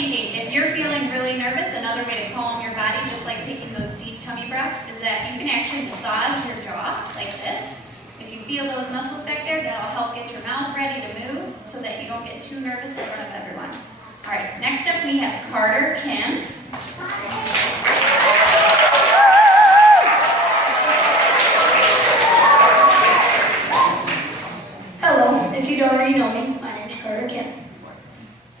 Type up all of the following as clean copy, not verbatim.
speaking, if you're feeling really nervous, another way to calm your body, just like taking those deep tummy breaths, is that you can actually massage your jaw like this. If you feel those muscles back there, that'll help get your mouth ready to move so that you don't get too nervous in front of everyone. All right, next up we have Carter Kim. Hello, if you don't already know me, my name is Carter Kim.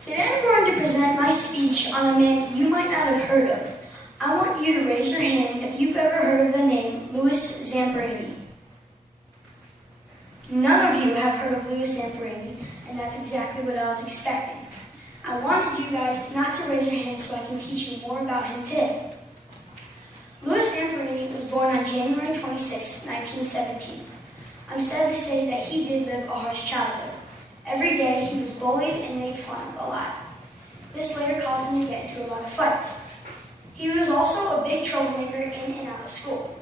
Today I'm going to present my speech on a man you might not have heard of. I want you to raise your hand if you've ever heard of the name Louis Zamperini. None of you have heard of Louis Zamperini, and that's exactly what I was expecting. I wanted you guys not to raise your hands so I can teach you more about him today. Louis Zamperini was born on January 26, 1917. I'm sad to say that he did live a harsh childhood. Every day he was bullied and made fun of a lot. This later caused him to get into a lot of fights. He was also a big troublemaker in and out of school.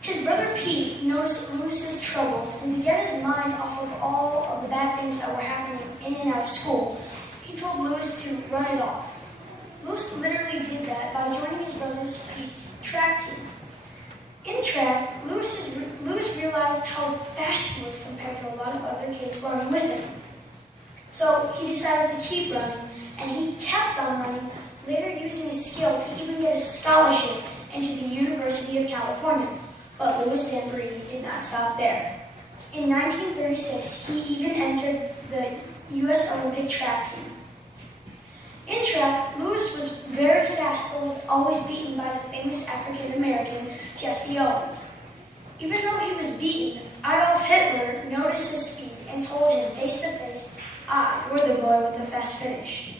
His brother Pete noticed Louis's troubles, and to get his mind off of all of the bad things that were happening in and out of school, he told Louis to run it off. Louis literally did that by joining his brother Pete's track team. In track, Louis realized how fast he was compared to a lot of other kids running with him. So he decided to keep running, and he kept on running, later using his skill to even get a scholarship into the University of California. But Louis Zamperini did not stop there. In 1936, he even entered the U.S. Olympic track team. In track, Louis was very fast but was always beaten by the famous African-American Jesse Owens. Even though he was beaten, Adolf Hitler noticed his speed and told him face to face, "You're the boy with the fast finish."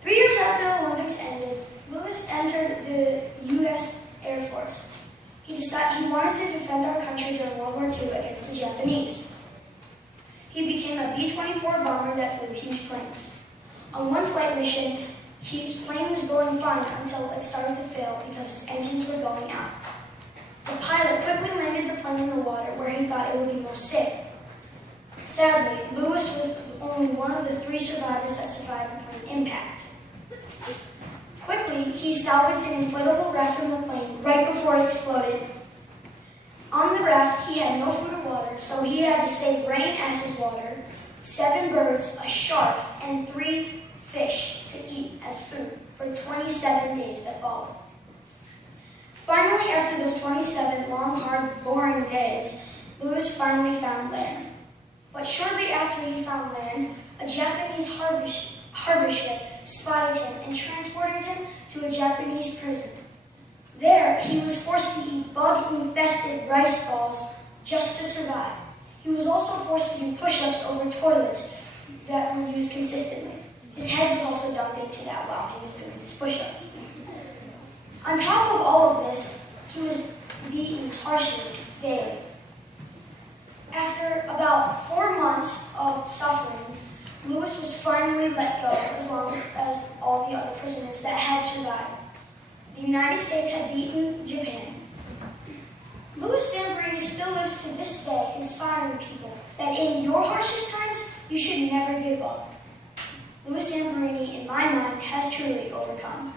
3 years after the Olympics ended, Louis entered the U.S. Air Force. He decided he wanted to defend our country during World War II against the Japanese. He became a B-24 bomber that flew huge planes. On one flight mission, his plane was going fine until it started to fail because his engines were going out. The pilot quickly landed the plane in the water where he thought it would be most safe. Sadly, Louis was only one of the 3 survivors that survived the plane impact. Quickly, he salvaged an inflatable raft from the plane right before it exploded. On the raft, he had no food or water, so he had to save rain as his water, 7 birds, a shark, and 3 fish to eat as food for 27 days that followed. Finally, after those 27 long, hard, boring days, Louis finally found land. But shortly after he found land, a Japanese harbor ship spotted him and transported him to a Japanese prison. There, he was forced to eat bug-infested rice balls just to survive. He was also forced to do push-ups over toilets that were used consistently. His head was also dumped into that while he was doing his push-ups. On top of all of this, he was beaten harshly daily. After about 4 months of suffering, Louis was finally let go, as long as all the other prisoners that had survived. The United States had beaten Japan. Louis Zamperini still lives to this day, inspiring people that in your harshest times, you should never give up. Louis Zamperini, in my mind, has truly overcome.